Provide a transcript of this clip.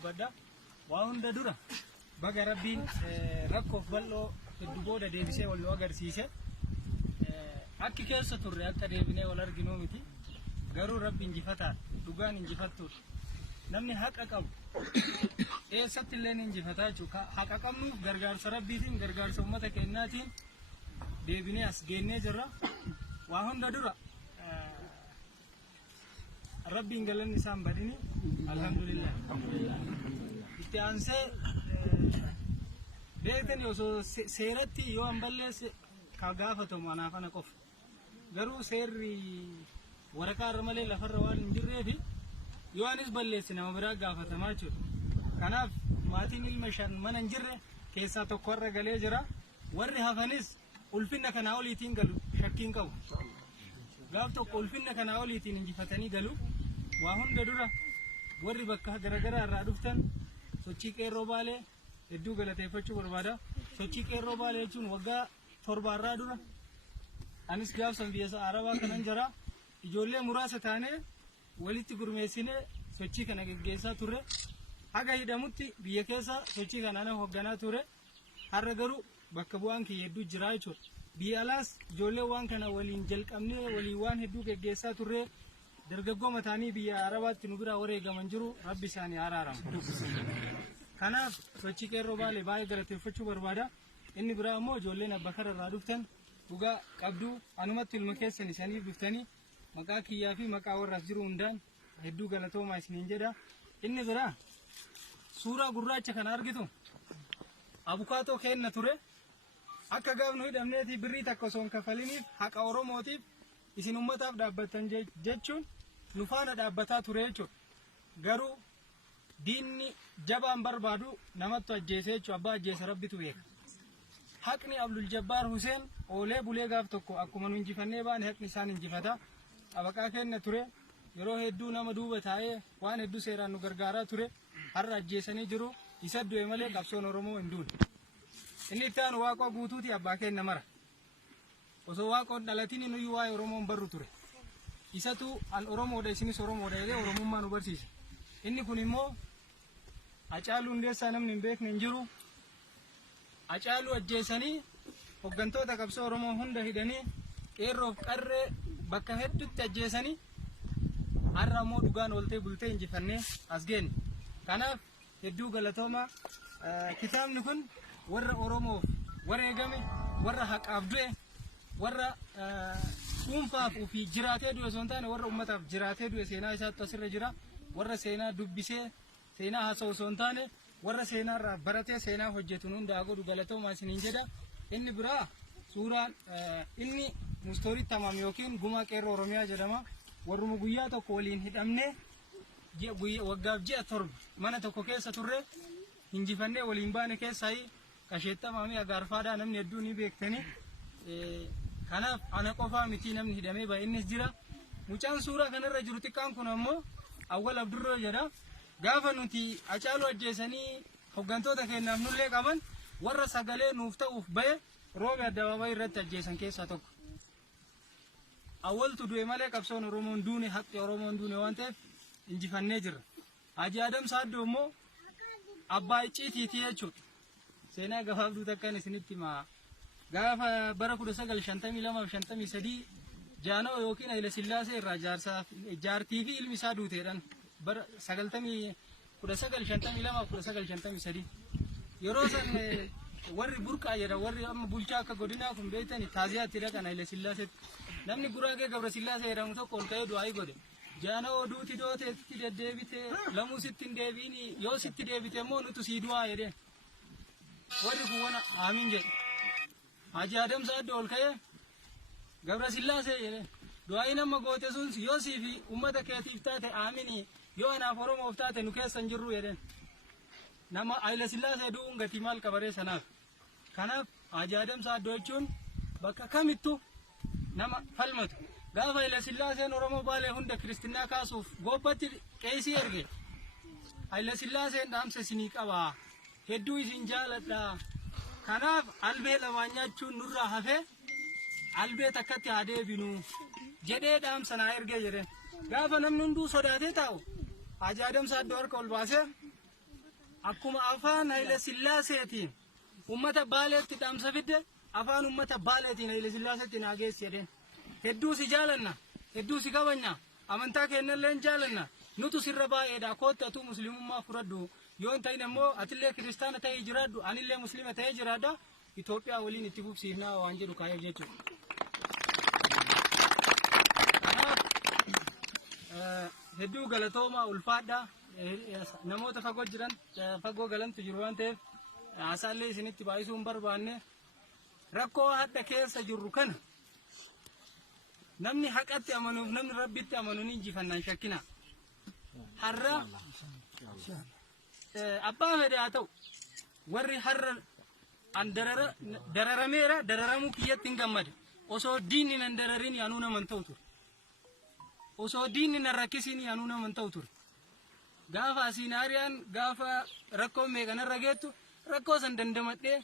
dubbadha. Waa hunda dura baga rabbiin rakkoof bal'oo hedduu booda deebisee wal nu agarsiise. Akki keessa turre akka deebinee wal arginu miti. Garuu rabbi injifataa dhugaan injifattuudha. Namni haqa qabu eessatti illee injifataa jechuudha. Haqa qabnuuf gargaarsa rabbiitiin gargaarsa uummata keenyaatiin deebinee as geennee jirra. Waa hunda dura rabbiin galanni isaan badini alhamdulillah. Itti aansee beektan osoo seeratti yoo an balleesse ka gaafatamu anaaf ana qofa. Garuu seerri waraqaa irra malee lafarra waan hin jirreefi yoo anis balleesse nama biraa gaafatamaa jechuudha. Kanaaf maatiin ilma shan mana hin jirre keessaa tokko irra galee jira. Warri hafanis ulfinna kanaa oliitiin galu shakkiin qabu. Gaaf tokko ulfinna kanaa oliitiin injifatanii galu. Waa hunda dura warri bakka garagaraa irraa dhuftan sochii qeerroo baalee hedduu galateeffachuu barbaada. Sochii qeerroo baalee jechuun waggaa 7 irraa dura anis gaafsan biyya Arabaa kanan jira. Ijoollee muraasa taanee walitti gurmeessinee sochii kana gaggeessaa turre. Haga hidhamutti biyya keessa sochii kana ana hoogganaa ture. Har'a garuu bakka bu'aan kiyya hedduu jira jechuudha. Biyya alaas ijoollee waan kana waliin jalqabnee waliin waan hedduu gaggeessaa turre. Dargaggoo mataanii biyya Arabaatti nu bira wareegaman jiru rabbi isaanii araaramu. Kanaaf sochii qeerroo baalee baay'ee galateeffachuu barbaada. Inni biraa immoo ijoolleen abbaa kararraa dhuftan dhugaa qabdu anumatti ilma keessan isaniif dhuftanii maqaa kiyyaa fi maqaa warraas jiru hundaan hedduu galatoomaa isiniin jedha. Inni biraa suuraa gurraacha kana argitu abukaatoo kenna ture. Akka gaaf nu hidhamneetii birrii takka osoo hin kafaliniif haqa Oromootiif isin ummataaf dhaabbatan jechuun nu faana dhaabbataa ture jechuudha. Garuu diinni jabaan barbaadu namatti ajjeesee jechuudha. Abbaa ajjeesa rabbitu beeka. Haqni Abdul Jabbaar Huseen oolee bulee gaaf tokko akkuma nu injifannee baane haqni isaan injifata. Abaqaa kenna ture. Yeroo hedduu nama duuba taa'ee waan hedduu seeraan nu gargaaraa ture. Har'a ajjeesanii jiru. Isa du'e malee qabsoon Oromoo hin duune. Inni itti aanu Waaqoo guutuuti abbaa kenna mara. Osoo Waaqoon dhalatiin nuyi waa'ee Oromoon barru ture. Isatu an Oromoodha isinis Oromoodha jedhee Oromummaa nu barsiise. Inni kun immoo Hacaaluu Hundeessaa namni hin beekne hin jiru. Hacaaluu ajjeesanii hooggantoota qabsoo Oromoo hunda hidhanii qeerroof qarree bakka hedduutti ajjeesanii har'a immoo dhugaan oltee bultee injifannee as geenne. Kanaaf hedduu galatooma. Kitaabni kun warra Oromoof wareegame warra haqaaf du'e warra dhuunfaaf ofii jiraatee du'e osoo hin taane warra ummataaf jiraatee du'e seenaa isaatti asirra jira. Warra seenaa dubbisee seenaa haasa'u osoo hin taane warra seenaa irraa baratee seenaa hojjetuun hundaa godhu galatoomaa isiniin jedha. Inni biraa suuraan inni mustoorii tamam yookiin gumaa qeerroo Oromiyaa jedhama. Warruma guyyaa tokko waliin hidhamnee waggaaf ji'a 7 mana tokko keessa turre injifannee waliin baane keessaa qasheettamaa fi agaarfaadhaa namni hedduu ni beektanii. Kanaaf ana qofaa miti namni hidhamee baay'innis jira. Mucaan suuraa kanarra jiru xiqqaan kun ammoo Awwal Abdurroo jedha. Gaafa nuti Hacaaluu ajjeesanii hooggantoota keenyaaf nullee qaban warra sagalee nuuf ta'uuf bahe roobe addabaabaayii irratti ajjeesan keessaa tokko. Awwaltu du'e malee qabsoon Oromoon duune haqqi Oromoon duune waan ta'eef injifannee jirra. Haji Adam Saaddoo immoo abbaa icciitiiti jechuudha. Seenaa gabaabduu takkaan isinitti himaa. Gaafa bara 1952-53 Jaanoo yookiin Haile Sillaasee irraa jaartii fi ilmi isaa duuteedhaan bara 1952-1953 yeroo san warri burqaa jedha warri amma bulchaa akka godinaa kun beektan taaziyaatti dhaqan Haile Sillaaseetti namni Guraagee Gabra Sillaasee jedhamu tokko ol ka'ee du'aa godhe. Jaanoo duuti dooteetti deddeebite lamuu sitti hin deebiini yoo sitti deebite immoo nutu sii du'aa jedheen. Warri kun wana aamin jedhu. Haji Adam Saaddoo ol ka'ee Gabra Sillaasee jedheen. Du'aayi nama goote sun yoo siifi ummata keetiif taate aamini yoo anaaf Oromoof taate nu keessa hin jirru jedheen. Nama Haile Sillaasee du'uun gatii maal qabaree sanaaf. Kanaaf Haji Adam Saaddoo jechuun bakka kamittuu nama falmatu. Gaafa Haile Sillaaseen Oromoo baalee hunda Kiristinnaa kaasuuf gobbatti qeesii erge. Haile Sillaaseen dhaamsa isinii qabaa. Hedduu isin jaaladha. Kanaaf albee lamaan nyaachuun nurraa hafee albee takkatti haa deebinu jedhee dhaamsa naa ergee jedheen. Gaafa namni hunduu sodaatee taa'u Haji Adam Saaddoo harka ol baasee akkuma afaan Haile Sillaaseetiin ummata baaleetti dhaamsa fidde afaan ummata baaleetiin Haile Sillaaseetti naa geessi jedheen. Hedduu si jaalanna, hedduu si kabajna, amantaa kennallee jaalanna. Nutu sirra baay'eedha kootti atu muslimummaa fudhadhu. Yoo hin ta'in immoo atillee kiristaana ta'ee jiraadhu, anillee muslima ta'ee jiraadha. Itoophiyaa waliin itti fufsiifnaa waan jedhu kaayeef jechuudha. Hedduu galatooma ulfaadha. Namoota fagoo jiran fagoo galantu jiru waan ta'eef asaallee isinitti baay'isuu hin barbaanne. Rakkoo hadda keessa jirru kana namni haqatti amanuuf namni rabbitti amanu ni injifannaan shakkina. Har'a abbaa fedhe haa ta'u warri har'a an dararameera dararamuu kiyyatti hin gammade osoo diinni nan dararin yaanuu naman ta'u ture. Osoo diinni nan rakkisiin yaanuu naman ta'u ture. Gaafa asiinaariyaan gaafa rakkoo meeqanarra geettu rakkoo san dandamadhee